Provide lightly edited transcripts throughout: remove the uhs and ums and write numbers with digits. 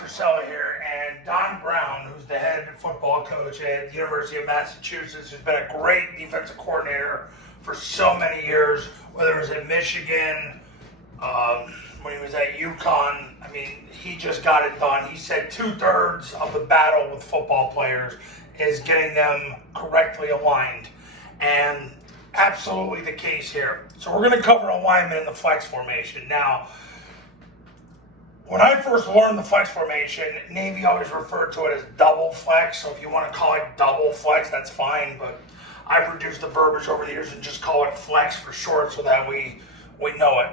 Sella here, and Don Brown, who's the head football coach at the University of Massachusetts, who's been a great defensive coordinator for so many years, whether it was at Michigan, when he was at UConn. I mean, he just got it done. He said 2/3 of the battle with football players is getting them correctly aligned, and absolutely the case here. So we're going to cover alignment in the flex formation. Now, when I first learned the flex formation, Navy always referred to it as double flex. So if you want to call it double flex, that's fine. But I've reduced the verbiage over the years and just call it flex for short so that we know it.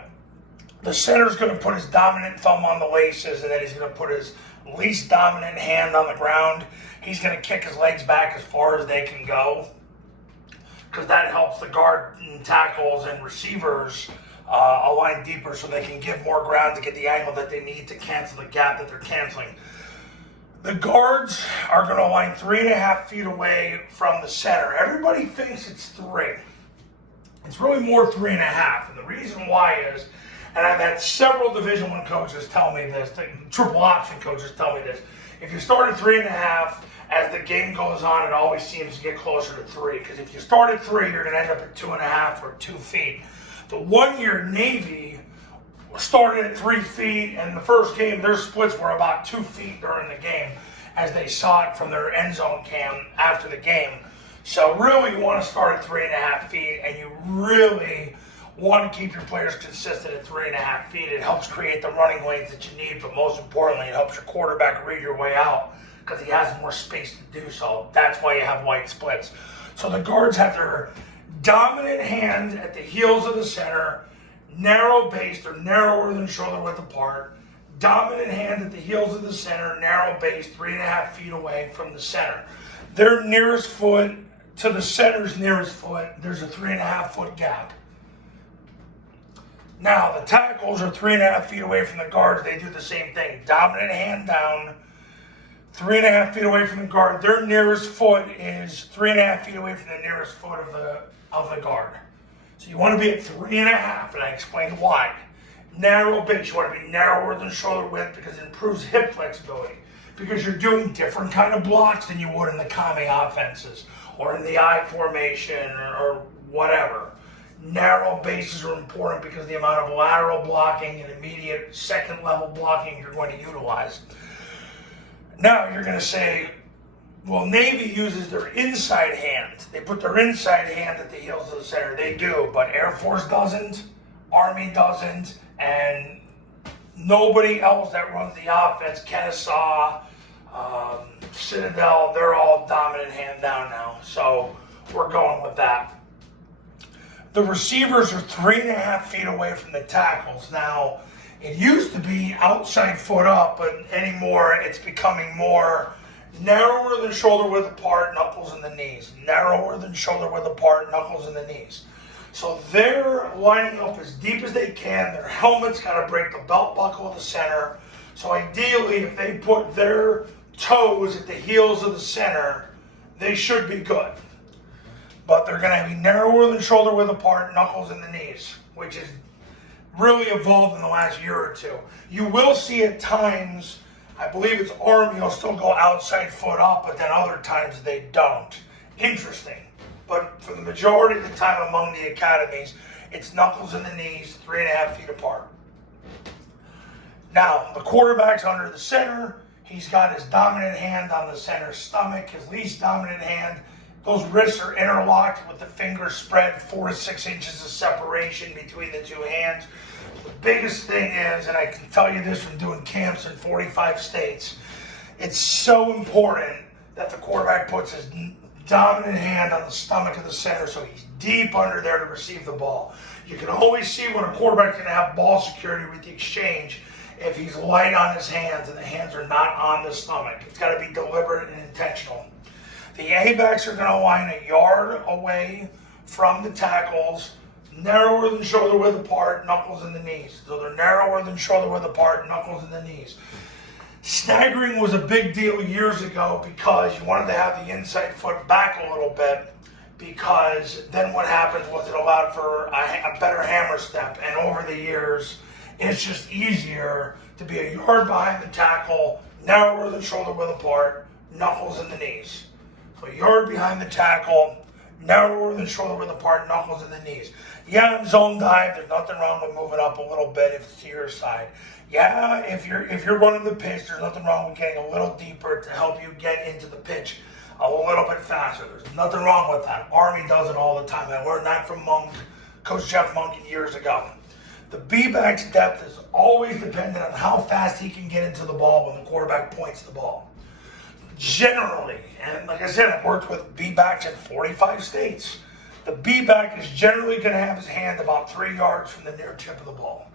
The center's going to put his dominant thumb on the laces, and then he's going to put his least dominant hand on the ground. He's going to kick his legs back as far as they can go, because that helps the guard and tackles and receivers align deeper so they can give more ground to get the angle that they need to cancel the gap that they're canceling. The guards are going to align 3.5 feet away from the center. Everybody thinks it's 3. It's really more 3.5. And the reason why is, and I've had several Division I coaches tell me this, triple option coaches tell me this, if you start at 3.5, as the game goes on, it always seems to get closer to 3. Because if you start at 3, you're going to end up at 2.5 or 2 feet. The 1 year Navy started at 3 feet, and the first game, their splits were about 2 feet during the game, as they saw it from their end zone cam after the game. So really, you want to start at 3.5 feet, and you really want to keep your players consistent at 3.5 feet. It helps create the running lanes that you need, but most importantly, it helps your quarterback read your way out, because he has more space to do so. That's why you have wide splits. So the guards have their dominant hand at the heels of the center, narrow base, they're narrower than shoulder width apart. Dominant hand at the heels of the center, narrow base, 3.5 feet away from the center. Their nearest foot to the center's nearest foot, there's a 3.5 foot gap. Now, the tackles are 3.5 feet away from the guards. They do the same thing. Dominant hand down, 3.5 feet away from the guard. Their nearest foot is 3.5 feet away from the nearest foot of the guard. So you want to be at 3.5, and I explained why. Narrow base, you want to be narrower than shoulder width because it improves hip flexibility. Because you're doing different kind of blocks than you would in the common offenses or in the I formation or whatever. Narrow bases are important because of the amount of lateral blocking and immediate second level blocking you're going to utilize. Now you're going to say, well, Navy uses their inside hand. They put their inside hand at the heels of the center. They do, but Air Force doesn't, Army doesn't, and nobody else that runs the offense, Kennesaw, Citadel, they're all dominant hand down now. So we're going with that. The receivers are 3.5 feet away from the tackles. Now, it used to be outside foot up, but anymore it's becoming more narrower than shoulder width apart, knuckles in the knees. Narrower than shoulder width apart, knuckles in the knees. So they're lining up as deep as they can. Their helmet's got to break the belt buckle of the center. So ideally, if they put their toes at the heels of the center, they should be good. But they're going to be narrower than shoulder width apart, knuckles in the knees, which is really evolved in the last year or two. You will see at times, I believe it's Army, will still go outside foot up, but then other times they don't. Interesting. But for the majority of the time among the academies, it's knuckles in the knees, 3.5 feet apart. Now, the quarterback's under the center. He's got his dominant hand on the center's stomach, his least dominant hand. Those wrists are interlocked with the fingers spread 4 to 6 inches of separation between the two hands. The biggest thing is, and I can tell you this from doing camps in 45 states, it's so important that the quarterback puts his dominant hand on the stomach of the center so he's deep under there to receive the ball. You can always see when a quarterback's going to have ball security with the exchange if he's light on his hands and the hands are not on the stomach. It's got to be deliberate and intentional. The A-backs are going to line 1 yard away from the tackles, narrower than shoulder width apart, knuckles in the knees. So they're narrower than shoulder width apart, knuckles in the knees. Staggering was a big deal years ago because you wanted to have the inside foot back a little bit, because then what happens was it allowed for a better hammer step. And over the years, it's just easier to be 1 yard behind the tackle, narrower than shoulder width apart, knuckles in the knees. So a yard behind the tackle, narrower than shoulder width apart, knuckles in the knees. Yeah, in zone dive, there's nothing wrong with moving up a little bit if it's to your side. Yeah, if you're running the pitch, there's nothing wrong with getting a little deeper to help you get into the pitch a little bit faster. There's nothing wrong with that. Army does it all the time. I learned that from Coach Jeff Monken years ago. The B-back's depth is always dependent on how fast he can get into the ball when the quarterback points the ball. Generally, and like I said, I've worked with B-backs in 45 states. The B-back is generally going to have his hand about 3 yards from the near tip of the ball.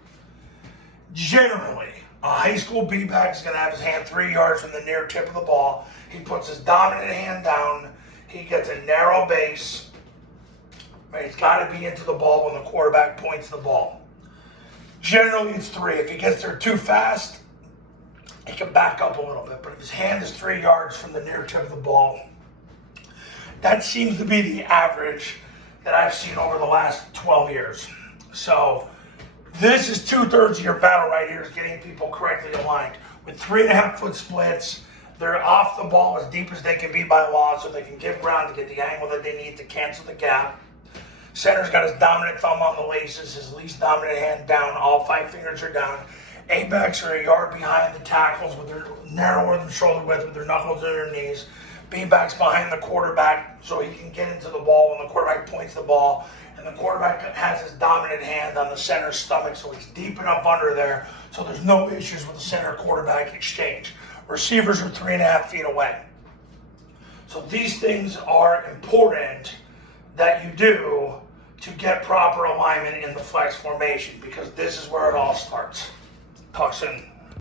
Generally, a high school B-back is going to have his hand 3 yards from the near tip of the ball. He puts his dominant hand down. He gets a narrow base. He's got to be into the ball when the quarterback points the ball. Generally, it's 3. If he gets there too fast, he can back up a little bit. But if his hand is 3 yards from the near tip of the ball, that seems to be the average that I've seen over the last 12 years. So this is 2/3 of your battle right here, is getting people correctly aligned. With 3.5-foot splits, they're off the ball as deep as they can be by law, so they can give ground to get the angle that they need to cancel the gap. Center's got his dominant thumb on the laces, his least dominant hand down. All 5 fingers are down. A-backs are a yard behind the tackles, with their narrower than shoulder width, with their knuckles in their knees. B-backs behind the quarterback so he can get into the ball when the quarterback points the ball. And the quarterback has his dominant hand on the center stomach, so he's deep enough under there so there's no issues with the center quarterback exchange. Receivers are 3.5 feet away. So these things are important that you do to get proper alignment in the flex formation, because this is where it all starts. Talk soon.